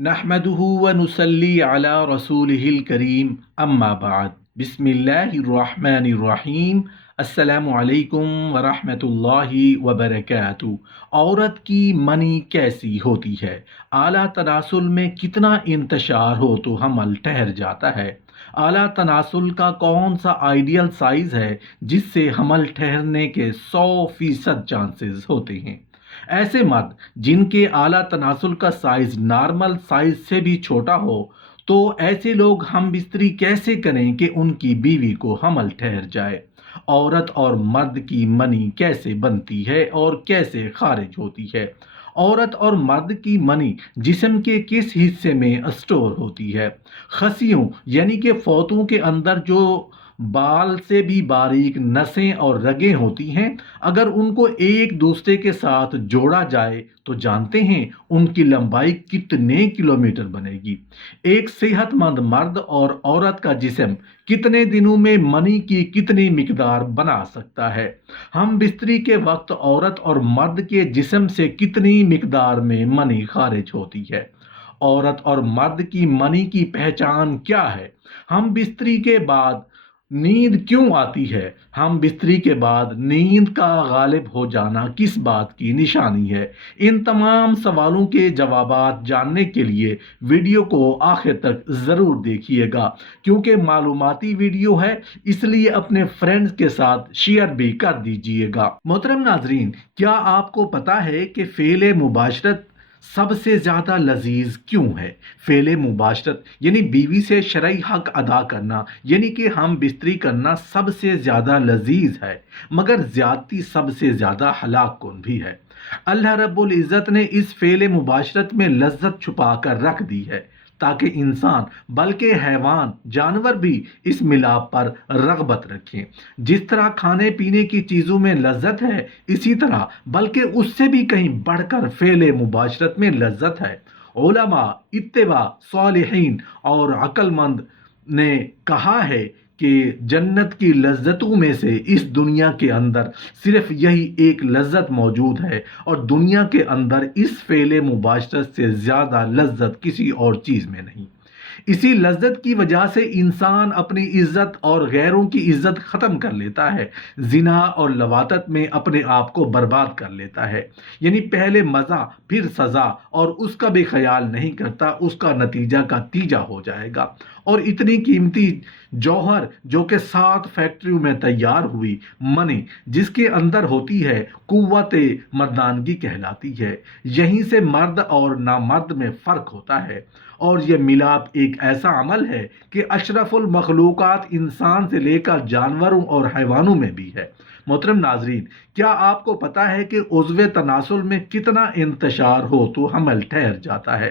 نحمده و نصلی علی رسوله الکریم اما بعد بسم اللہ الرحمن الرحیم السلام علیکم ورحمۃ اللہ وبرکاتہ۔ عورت کی منی کیسی ہوتی ہے؟ اعلیٰ تناسل میں کتنا انتشار ہو تو حمل ٹھہر جاتا ہے؟ اعلیٰ تناسل کا کون سا آئیڈیل سائز ہے جس سے حمل ٹھہرنے کے 100% چانسز ہوتے ہیں؟ ایسے مرد جن کے اعلیٰ تناسل کا سائز نارمل سائز سے بھی چھوٹا ہو، تو ایسے لوگ ہم بستری کیسے کریں کہ ان کی بیوی کو حمل ٹھہر جائے؟ عورت اور مرد کی منی کیسے بنتی ہے اور کیسے خارج ہوتی ہے؟ عورت اور مرد کی منی جسم کے کس حصے میں اسٹور ہوتی ہے؟ خصیوں یعنی کہ فوتوں کے اندر جو بال سے بھی باریک نسیں اور رگیں ہوتی ہیں، اگر ان کو ایک دوسرے کے ساتھ جوڑا جائے تو جانتے ہیں ان کی لمبائی کتنے کلومیٹر بنے گی؟ ایک صحت مند مرد اور عورت کا جسم کتنے دنوں میں منی کی کتنی مقدار بنا سکتا ہے؟ ہم بستری کے وقت عورت اور مرد کے جسم سے کتنی مقدار میں منی خارج ہوتی ہے؟ عورت اور مرد کی منی کی پہچان کیا ہے؟ ہم بستری کے بعد نیند کیوں آتی ہے؟ ہم بستری کے بعد نیند کا غالب ہو جانا کس بات کی نشانی ہے؟ ان تمام سوالوں کے جوابات جاننے کے لیے ویڈیو کو آخر تک ضرور دیکھیے گا، کیونکہ معلوماتی ویڈیو ہے، اس لیے اپنے فرینڈز کے ساتھ شیئر بھی کر دیجیے گا۔ محترم ناظرین، کیا آپ کو پتا ہے کہ فعل مباشرت سب سے زیادہ لذیذ کیوں ہے؟ فعل مباشرت یعنی بیوی سے شرعی حق ادا کرنا، یعنی کہ ہم بستری کرنا سب سے زیادہ لذیذ ہے، مگر زیادتی سب سے زیادہ ہلاک کن بھی ہے۔ اللہ رب العزت نے اس فعل مباشرت میں لذت چھپا کر رکھ دی ہے تاکہ انسان بلکہ حیوان جانور بھی اس ملاپ پر رغبت رکھیں۔ جس طرح کھانے پینے کی چیزوں میں لذت ہے، اسی طرح بلکہ اس سے بھی کہیں بڑھ کر فعل مباشرت میں لذت ہے۔ علماء، اتباع صالحین اور عقل مند نے کہا ہے کہ جنت کی لذتوں میں سے اس دنیا کے اندر صرف یہی ایک لذت موجود ہے، اور دنیا کے اندر اس فعل مباشرت سے زیادہ لذت کسی اور چیز میں نہیں۔ اسی لذت کی وجہ سے انسان اپنی عزت اور غیروں کی عزت ختم کر لیتا ہے، زنا اور لواطت میں اپنے آپ کو برباد کر لیتا ہے، یعنی پہلے مزہ پھر سزا، اور اس کا بھی خیال نہیں کرتا اس کا نتیجہ کا تیجا ہو جائے گا۔ اور اتنی قیمتی جوہر جو کہ 7 فیکٹریوں میں تیار ہوئی منی، جس کے اندر ہوتی ہے قوت مردانگی کہلاتی ہے، یہیں سے مرد اور نامرد میں فرق ہوتا ہے۔ اور یہ ملاپ ایک ایسا عمل ہے کہ اشرف المخلوقات انسان سے لے کر جانوروں اور حیوانوں میں بھی ہے۔ محترم ناظرین، کیا آپ کو پتا ہے کہ عضو تناسل میں کتنا انتشار ہو تو حمل ٹھہر جاتا ہے؟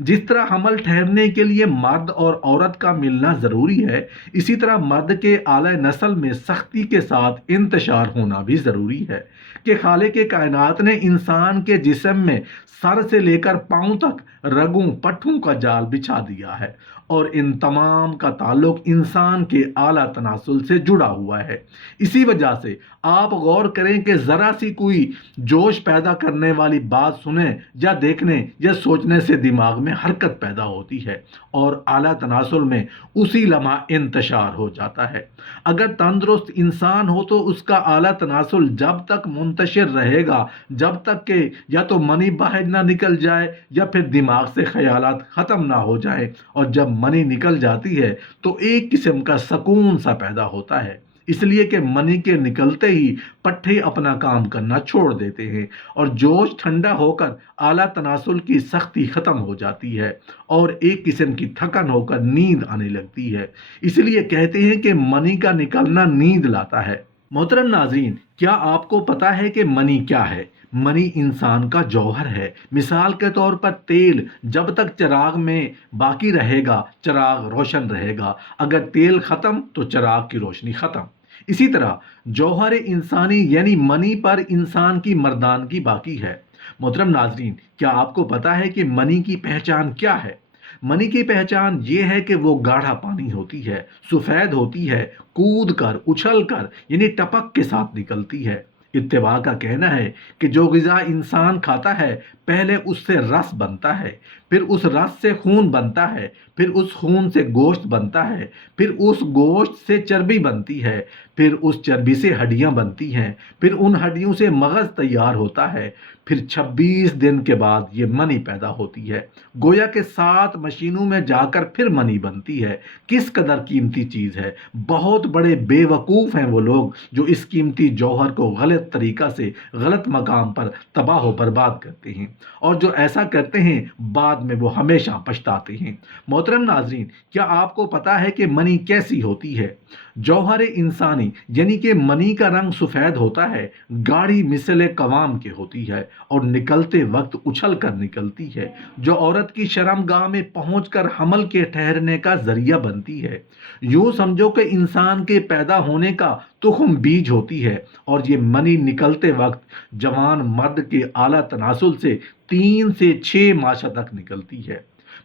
جس طرح حمل ٹھہرنے کے لیے مرد اور عورت کا ملنا ضروری ہے، اسی طرح مرد کے اعلی نسل میں سختی کے ساتھ انتشار ہونا بھی ضروری ہے کہ خالق کائنات نے انسان کے جسم میں سر سے لے کر پاؤں تک رگوں پٹھوں کا جال بچھا دیا ہے، اور ان تمام کا تعلق انسان کے اعلیٰ تناسل سے جڑا ہوا ہے۔ اسی وجہ سے آپ غور کریں کہ ذرا سی کوئی جوش پیدا کرنے والی بات سنیں یا دیکھنے یا سوچنے سے دماغ میں حرکت پیدا ہوتی ہے، اور اعلیٰ تناسل میں اسی لمحہ انتشار ہو جاتا ہے۔ اگر تندرست انسان ہو تو اس کا اعلیٰ تناسل جب تک منتشر رہے گا جب تک کہ یا تو منی باہر نہ نکل جائے یا پھر دماغ سے خیالات ختم نہ ہو جائیں، اور جب منی نکل جاتی ہے تو ایک قسم کا سکون سا پیدا ہوتا ہے، اس لیے کہ منی کے نکلتے ہی پٹھے اپنا کام کرنا چھوڑ دیتے ہیں، اور جوش ٹھنڈا ہو کر اعلیٰ تناسل کی سختی ختم ہو جاتی ہے، اور ایک قسم کی تھکن ہو کر نیند آنے لگتی ہے۔ اس لیے کہتے ہیں کہ منی کا نکلنا نیند لاتا ہے۔ محترم ناظرین، کیا آپ کو پتا ہے کہ منی کیا ہے؟ منی انسان کا جوہر ہے۔ مثال کے طور پر تیل جب تک چراغ میں باقی رہے گا چراغ روشن رہے گا، اگر تیل ختم تو چراغ کی روشنی ختم۔ اسی طرح جوہر انسانی یعنی منی پر انسان کی مردانگی باقی ہے۔ محترم ناظرین، کیا آپ کو پتا ہے کہ منی کی پہچان کیا ہے؟ منی کی پہچان یہ ہے کہ وہ گاڑھا پانی ہوتی ہے، سفید ہوتی ہے، کود کر اچھل کر یعنی ٹپک کے ساتھ نکلتی ہے۔ اتباع کا کہنا ہے کہ جو غذا انسان کھاتا ہے پہلے اس سے رس بنتا ہے، پھر اس رس سے خون بنتا ہے، پھر اس خون سے گوشت بنتا ہے، پھر اس گوشت سے چربی بنتی ہے، پھر اس چربی سے ہڈیاں بنتی ہیں، پھر ان ہڈیوں سے مغز تیار ہوتا ہے، پھر 26 دن کے بعد یہ منی پیدا ہوتی ہے۔ گویا کہ 7 مشینوں میں جا کر پھر منی بنتی ہے۔ کس قدر قیمتی چیز ہے! بہت بڑے بے وقوف ہیں وہ لوگ جو اس قیمتی جوہر کو غلط طریقہ سے غلط مقام پر تباہ و برباد کرتے ہیں، اور جو ایسا کرتے ہیں بعد میں وہ ہمیشہ پچھتاتے ہیں۔ محترم ناظرین، کیا آپ کو پتا ہے کہ منی کیسی ہوتی ہے؟ جوہر انسانی یعنی کہ منی کا رنگ سفید ہوتا ہے، گاڑھی مثل قوام کے ہوتی ہے اور نکلتے وقت اچھل کر نکلتی ہے، جو عورت کی شرمگاہ میں پہنچ کر حمل کے ٹھہرنے کا ذریعہ بنتی ہے۔ یوں سمجھو کہ انسان کے پیدا ہونے کا تخم بیج ہوتی ہے، اور یہ منی نکلتے وقت جوان مرد کے اعلیٰ تناسل سے 3 سے 6 ماشا تک نکلتی ہے۔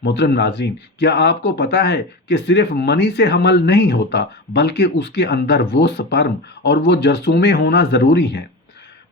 محترم ناظرین، کیا آپ کو پتا ہے کہ صرف منی سے حمل نہیں ہوتا بلکہ اس کے اندر وہ سپرم اور وہ جرثومے ہونا ضروری ہیں۔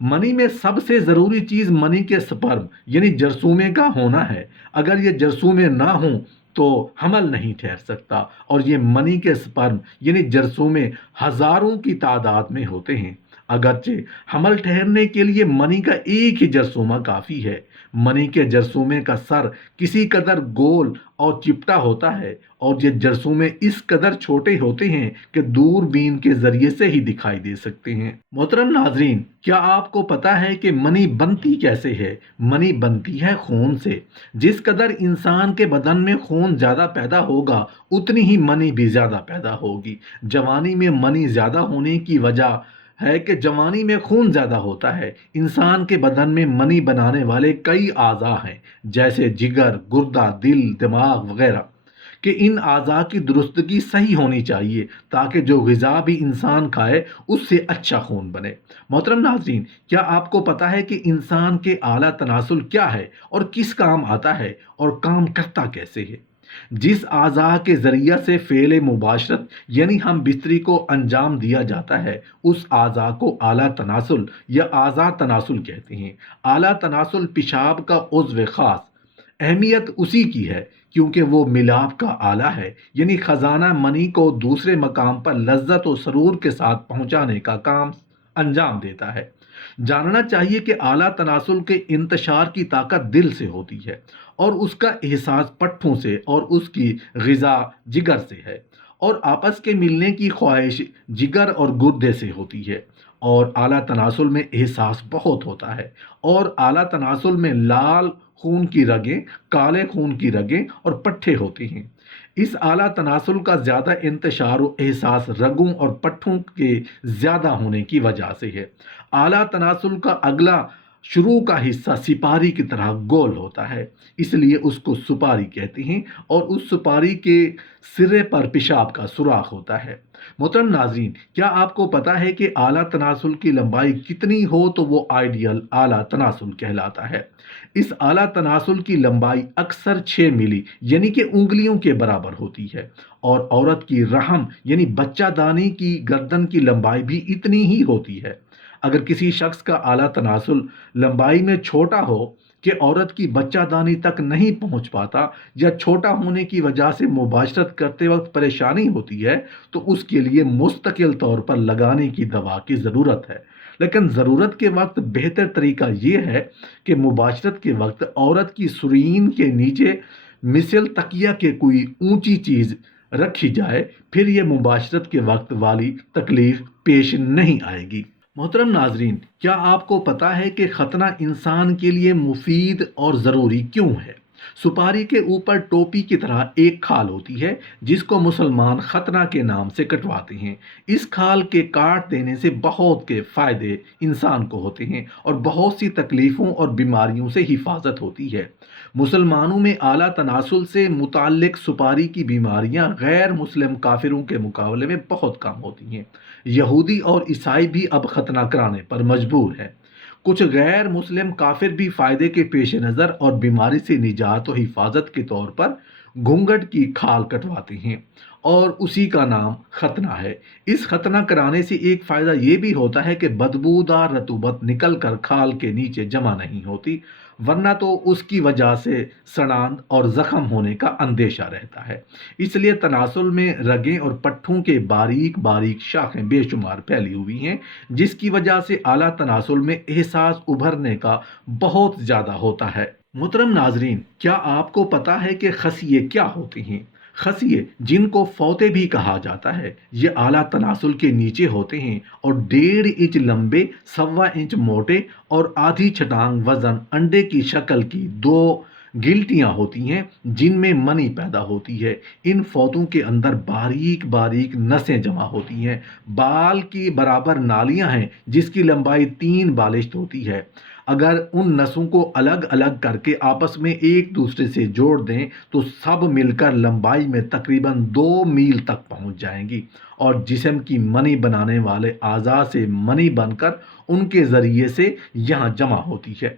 منی میں سب سے ضروری چیز منی کے سپرم یعنی جرثومے کا ہونا ہے۔ اگر یہ جرثومے نہ ہوں تو حمل نہیں ٹھہر سکتا، اور یہ منی کے سپرم یعنی جرثومے ہزاروں کی تعداد میں ہوتے ہیں۔ اگرچہ حمل ٹھہرنے کے لیے منی کا ایک ہی جرثومہ کافی ہے، منی کے جرثومے کا سر کسی قدر گول اور چپٹا ہوتا ہے، اور یہ جرثومے اس قدر چھوٹے ہوتے ہیں کہ دور بین کے ذریعے سے ہی دکھائی دے سکتے ہیں۔ محترم ناظرین، کیا آپ کو پتا ہے کہ منی بنتی کیسے ہے؟ منی بنتی ہے خون سے۔ جس قدر انسان کے بدن میں خون زیادہ پیدا ہوگا اتنی ہی منی بھی زیادہ پیدا ہوگی۔ جوانی میں منی زیادہ ہونے کی وجہ ہے کہ جوانی میں خون زیادہ ہوتا ہے۔ انسان کے بدن میں منی بنانے والے کئی اعضاء ہیں، جیسے جگر، گردہ، دل، دماغ وغیرہ، کہ ان اعضاء کی درستگی صحیح ہونی چاہیے تاکہ جو غذا بھی انسان کھائے اس سے اچھا خون بنے۔ محترم ناظرین، کیا آپ کو پتا ہے کہ انسان کے اعلیٰ تناسل کیا ہے اور کس کام آتا ہے اور کام کرتا کیسے ہے؟ جس اعضاء کے ذریعہ سے فعل مباشرت یعنی ہم بستری کو انجام دیا جاتا ہے اس اعضاء کو اعلیٰ تناسل یا اعضاء تناسل کہتے ہیں۔ اعلیٰ تناسل پیشاب کا عضو خاص، اہمیت اسی کی ہے کیونکہ وہ ملاپ کا آلہ ہے، یعنی خزانہ منی کو دوسرے مقام پر لذت و سرور کے ساتھ پہنچانے کا کام انجام دیتا ہے۔ جاننا چاہیے کہ اعلیٰ تناسل کے انتشار کی طاقت دل سے ہوتی ہے، اور اس کا احساس پٹھوں سے اور اس کی غذا جگر سے ہے، اور آپس کے ملنے کی خواہش جگر اور گردے سے ہوتی ہے۔ اور اعلیٰ تناسل میں احساس بہت ہوتا ہے، اور اعلیٰ تناسل میں لال خون کی رگیں، کالے خون کی رگیں اور پٹھے ہوتے ہیں۔ اس اعلیٰ تناسل کا زیادہ انتشار و احساس رگوں اور پٹھوں کے زیادہ ہونے کی وجہ سے ہے۔ اعلیٰ تناسل کا اگلا شروع کا حصہ سپاری کی طرح گول ہوتا ہے، اس لیے اس کو سپاری کہتے ہیں، اور اس سپاری کے سرے پر پیشاب کا سوراخ ہوتا ہے۔ محترم ناظرین، کیا آپ کو پتا ہے کہ اعلیٰ تناسل کی لمبائی کتنی ہو تو وہ آئیڈیل اعلیٰ تناسل کہلاتا ہے؟ اس اعلیٰ تناسل کی لمبائی اکثر 6 ملی یعنی کہ انگلیوں کے برابر ہوتی ہے، اور عورت کی رحم یعنی بچہ دانی کی گردن کی لمبائی بھی اتنی ہی ہوتی ہے۔ اگر کسی شخص کا اعلیٰ تناسل لمبائی میں چھوٹا ہو کہ عورت کی بچہ دانی تک نہیں پہنچ پاتا، یا چھوٹا ہونے کی وجہ سے مباشرت کرتے وقت پریشانی ہوتی ہے، تو اس کے لیے مستقل طور پر لگانے کی دوا کی ضرورت ہے۔ لیکن ضرورت کے وقت بہتر طریقہ یہ ہے کہ مباشرت کے وقت عورت کی سرین کے نیچے مثل تکیہ کے کوئی اونچی چیز رکھی جائے، پھر یہ مباشرت کے وقت والی تکلیف پیش نہیں آئے گی۔ محترم ناظرین، کیا آپ کو پتا ہے کہ ختنہ انسان کے لیے مفید اور ضروری کیوں ہے؟ سپاری کے اوپر ٹوپی کی طرح ایک کھال ہوتی ہے جس کو مسلمان ختنہ کے نام سے کٹواتے ہیں۔ اس کھال کے کاٹ دینے سے بہت کے فائدے انسان کو ہوتے ہیں اور بہت سی تکلیفوں اور بیماریوں سے حفاظت ہوتی ہے۔ مسلمانوں میں اعلیٰ تناسل سے متعلق سپاری کی بیماریاں غیر مسلم کافروں کے مقابلے میں بہت کم ہوتی ہیں۔ یہودی اور عیسائی بھی اب ختنہ کرانے پر مجبور ہیں۔ کچھ غیر مسلم کافر بھی فائدے کے پیش نظر اور بیماری سے نجات و حفاظت کے طور پر گھونگھٹ کی کھال کٹواتے ہیں، اور اسی کا نام ختنہ ہے۔ اس ختنہ کرانے سے ایک فائدہ یہ بھی ہوتا ہے کہ بدبودار رطوبت نکل کر کھال کے نیچے جمع نہیں ہوتی، ورنہ تو اس کی وجہ سے سڑاند اور زخم ہونے کا اندیشہ رہتا ہے۔ اس لیے تناسل میں رگیں اور پٹھوں کے باریک باریک شاخیں بے شمار پھیلی ہوئی ہیں، جس کی وجہ سے اعلیٰ تناسل میں احساس ابھرنے کا بہت زیادہ ہوتا ہے۔ محترم ناظرین، کیا آپ کو پتہ ہے کہ خصیے کیا ہوتی ہیں؟ خصیے، جن کو فوطے بھی کہا جاتا ہے، یہ اعلیٰ تناسل کے نیچے ہوتے ہیں اور 1.5 انچ لمبے، 1.25 انچ موٹے اور آدھی چھٹانگ وزن انڈے کی شکل کی 2 گلٹیاں ہوتی ہیں جن میں منی پیدا ہوتی ہے۔ ان فوطوں کے اندر باریک باریک نسیں جمع ہوتی ہیں، بال کی برابر نالیاں ہیں جس کی لمبائی 3 بالشت ہوتی ہے۔ اگر ان نسوں کو الگ الگ کر کے آپس میں ایک دوسرے سے جوڑ دیں تو سب مل کر لمبائی میں تقریباً 2 میل تک پہنچ جائیں گی، اور جسم کی منی بنانے والے اعضاء سے منی بن کر ان کے ذریعے سے یہاں جمع ہوتی ہے۔